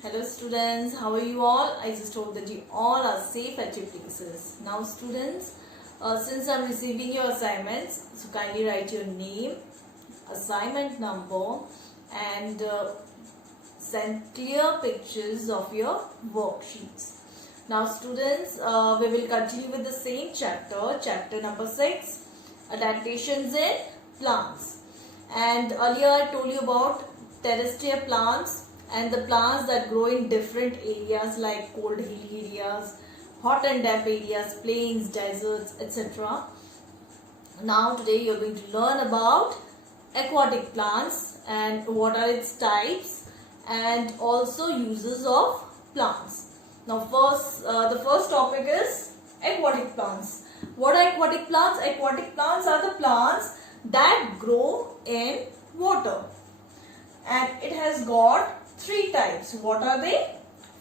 Hello students, how are you all? I just hope that you all are safe at your places. Now students, since I'm receiving your assignments, so kindly write your name, assignment number and send clear pictures of your worksheets. Now students, we will continue with the same chapter number 6, adaptations in plants. And earlier I told you about terrestrial plants and the plants that grow in different areas like cold hilly areas, hot and damp areas, plains, deserts, etc. Now today you are going to learn about aquatic plants and what are its types and also uses of plants. Now the first topic is aquatic plants. What are aquatic plants? Aquatic plants are the plants that grow in water, and it has got three types. What are they?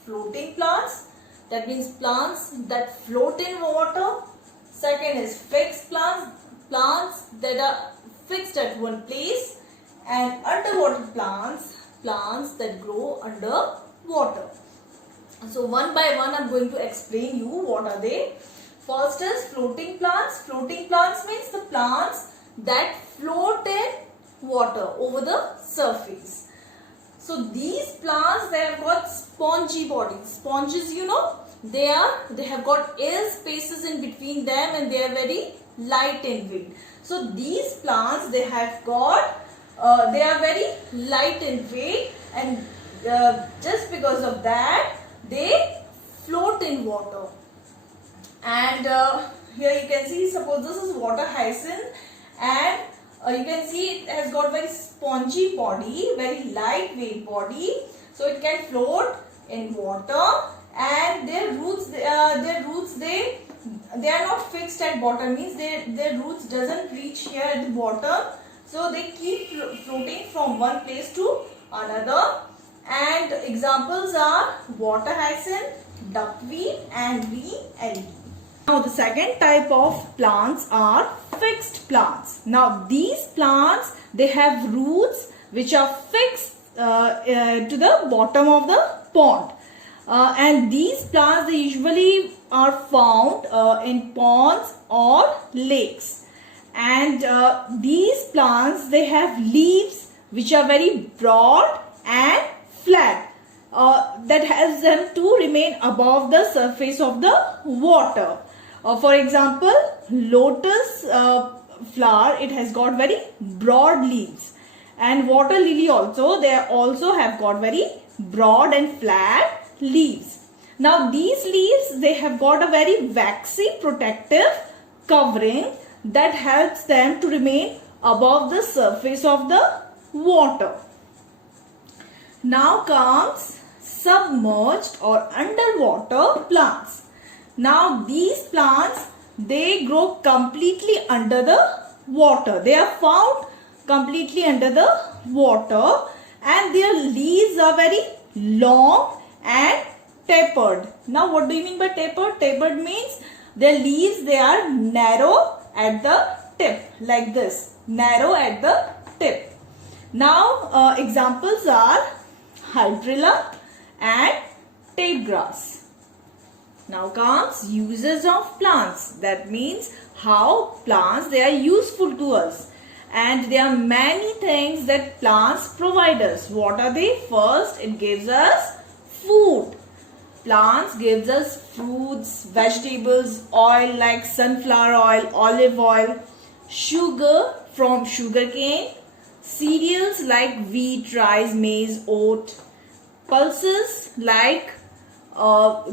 Floating plants, that means plants that float in water. Second is fixed plants, plants that are fixed at one place, and underwater plants, plants that grow under water. So one by one I am going to explain you what are they. First is floating plants. Floating plants means the plants that float in water over the surface. So these plants, they have got spongy bodies. Sponges, you know, they have got air spaces in between them and they are very light in weight. So these plants, they have got they are very light in weight, and just because of that they float in water. And here you can see, suppose this is water hyacinth, and you can see it has got very spongy body, very lightweight body, so it can float in water. And their roots they are not fixed at bottom, means their roots doesn't reach here at the bottom, so they keep floating from one place to another. And examples are water hyacinth, duckweed and green algae. Now the second type of plants are fixed plants. Now these plants, they have roots which are fixed to the bottom of the pond. And these plants, they usually are found in ponds or lakes. And these plants, they have leaves which are very broad and flat. That helps them to remain above the surface of the water. For example, lotus flower, it has got very broad leaves, and water lily also, they also have got very broad and flat leaves. Now these leaves, they have got a very waxy protective covering that helps them to remain above the surface of the water. Now comes submerged or underwater plants. Now these plants, they grow completely under the water. They are found completely under the water, and their leaves are very long and tapered. Now what do you mean by tapered? Tapered means their leaves, they are narrow at the tip, like this, narrow at the tip. Now examples are hydrilla and tape grass. Now comes uses of plants. That means how plants, they are useful to us. And there are many things that plants provide us. What are they? First, it gives us food. Plants gives us fruits, vegetables, oil like sunflower oil, olive oil, sugar from sugarcane, cereals like wheat, rice, maize, oat, pulses like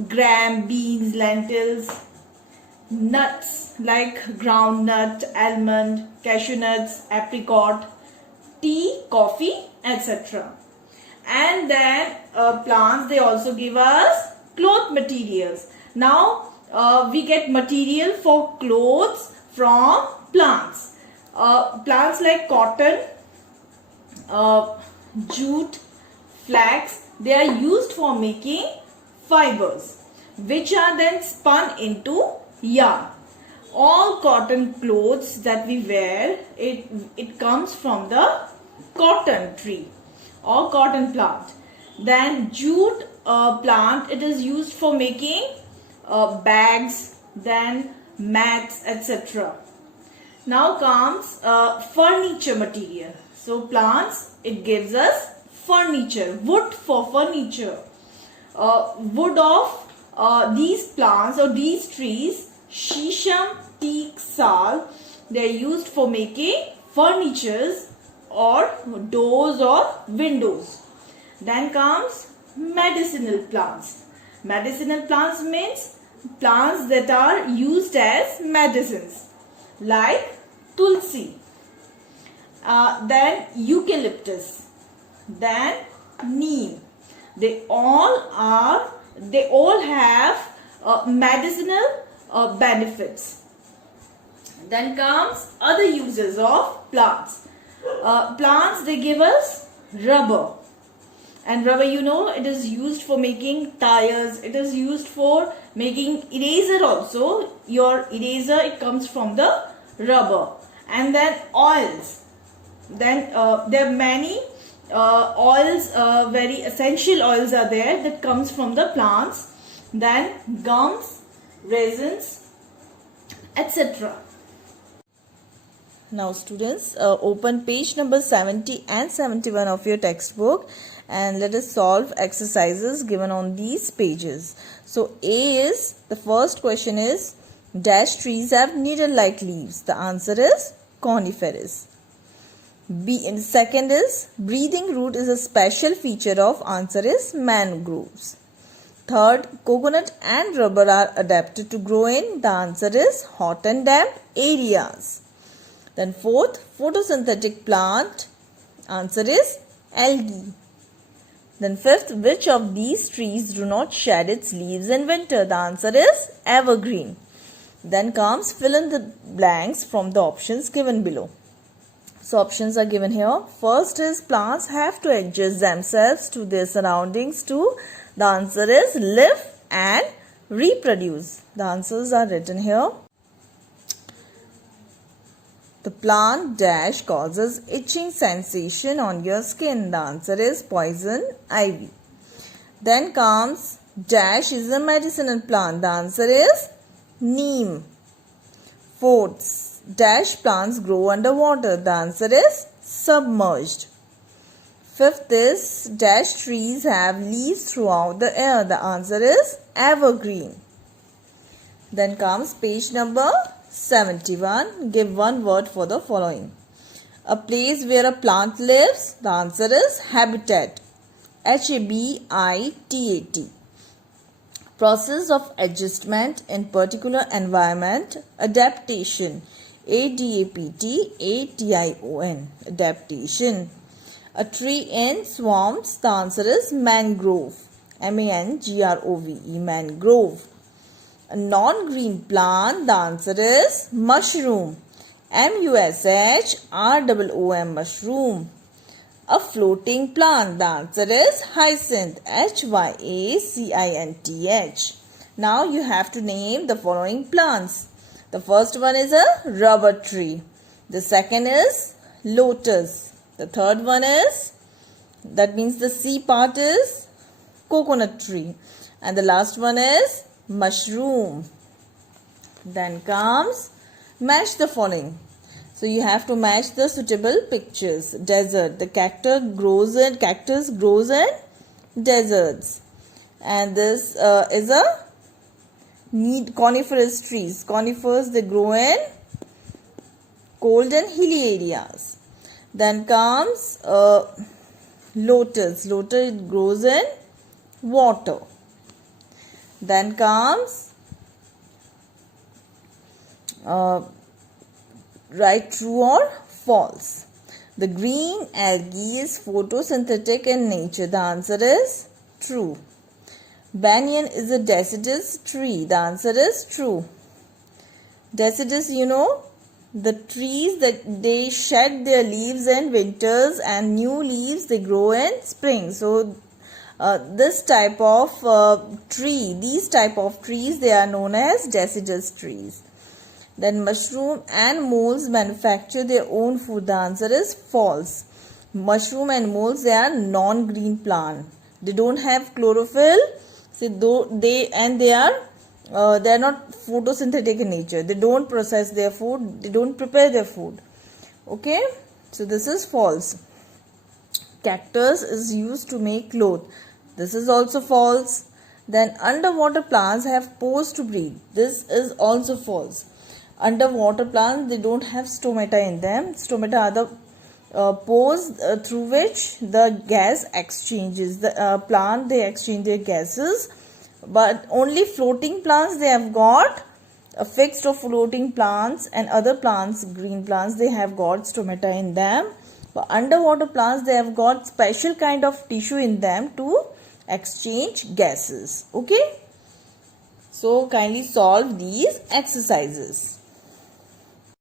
gram, beans, lentils, nuts like groundnut, almond, cashew nuts, apricot, tea, coffee, etc. And then plants, they also give us cloth materials. Now we get material for clothes from plants. Plants like cotton, jute, flax, they are used for making fibers, which are then spun into yarn. All cotton clothes that we wear, it comes from the cotton tree or cotton plant. Then jute plant, it is used for making bags, then mats, etc. Now comes furniture material. So plants, it gives us furniture, wood for furniture. Wood of these plants or these trees, shisham, teak, sal, they are used for making furnitures or doors or windows. Then comes medicinal plants. Medicinal plants means plants that are used as medicines, like tulsi, then eucalyptus, then neem. They all have medicinal benefits. Then comes other uses of plants. Plants, they give us rubber, and rubber, you know, it is used for making tires, it is used for making eraser also. Your eraser, it comes from the rubber. And then oils, then there are many oils, very essential oils are there that comes from the plants. Then gums, resins, etc. Now students, open page number 70 and 71 of your textbook and let us solve exercises given on these pages. So A is, the first question is, dash trees have needle-like leaves. The answer is coniferous. B, and second is, breathing root is a special feature of, answer is mangroves. Third, coconut and rubber are adapted to grow in, the answer is hot and damp areas. Then fourth, photosynthetic plant, answer is algae. Then fifth, which of these trees do not shed its leaves in winter? The answer is evergreen. Then comes fill in the blanks from the options given below. So options are given here. First is plants have to adjust themselves to their surroundings too. The answer is live and reproduce. The answers are written here. The plant dash causes itching sensation on your skin. The answer is poison ivy. Then comes dash is a medicinal plant. The answer is neem. Fourth, dash plants grow underwater. The answer is submerged. Fifth is dash trees have leaves throughout the air. The answer is evergreen. Then comes page number 71. Give one word for the following. A place where a plant lives. The answer is habitat. Habitat. Process of adjustment in particular environment. Adaptation. Adaptation. Adaptation. A tree in swamps. The answer is mangrove. Mangrove. Mangrove. A non-green plant, the answer is mushroom. Mushroom. Mushroom. A floating plant, the answer is hyacinth. Hyacinth. Now you have to name the following plants. The first one is a rubber tree. The second is lotus. The third one is, that means the C part is coconut tree. And the last one is mushroom. Then comes match the following. So you have to match the suitable pictures. Desert. The cactus grows in deserts. And this is a coniferous trees. Conifers, they grow in cold and hilly areas. Then comes lotus. Lotus, it grows in water. Then comes right, true or false. The green algae is photosynthetic in nature. The answer is true. Banyan is a deciduous tree. The answer is true. Deciduous, you know, the trees that they shed their leaves in winters and new leaves they grow in spring. So these type of trees, they are known as deciduous trees. Then mushroom and moles manufacture their own food. The answer is false. Mushroom and moles, they are non-green plant. They don't have chlorophyll. So they are not photosynthetic in nature. They don't process their food. They don't prepare their food. Okay, so this is false. Cactus is used to make cloth. This is also false. Then underwater plants have pores to breathe. This is also false. Underwater plants, they don't have stomata in them. Stomata are the pores through which the gas exchanges. The plant, they exchange their gases, but only floating plants, they have got fixed or floating plants, and other plants, green plants, they have got stomata in them. But underwater plants, they have got special kind of tissue in them to exchange gases. Okay, so kindly solve these exercises.